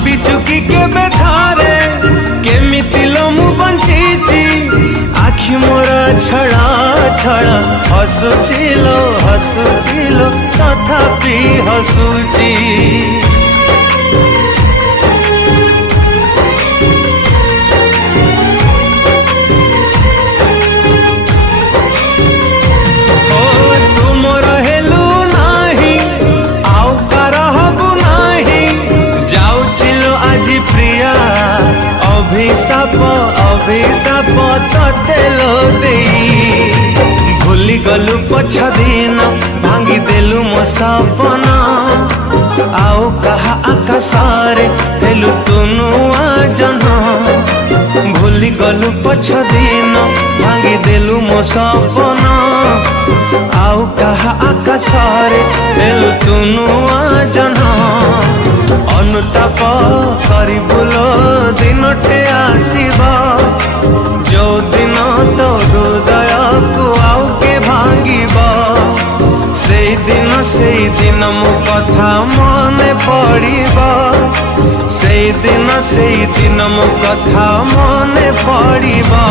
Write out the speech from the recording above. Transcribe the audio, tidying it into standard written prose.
भाविचु कि केबे थारे केमिति लो मु बंचीची आखि मोर छड़ा छड़ा हसुचिलो हसुचिलो तथापि हसुची। अभिशाप अभिशाप तते लो देई भूली गलु पछ दिन भांगी देलु मो सपना आओ कहा आकाशरे हेलु तुनुआ जन भूली गलु पछ दिन भांगी देलु मो सपना आओ कहा आकाशरे हेलु तुनुआ जन अनुताप करिबुलो दिनटे आसीबा जो दिन तो हृदय को आउ के भांगिबा से दिन मो कथा मने पड़िबा से दिन मो कथा मने पड़िबा।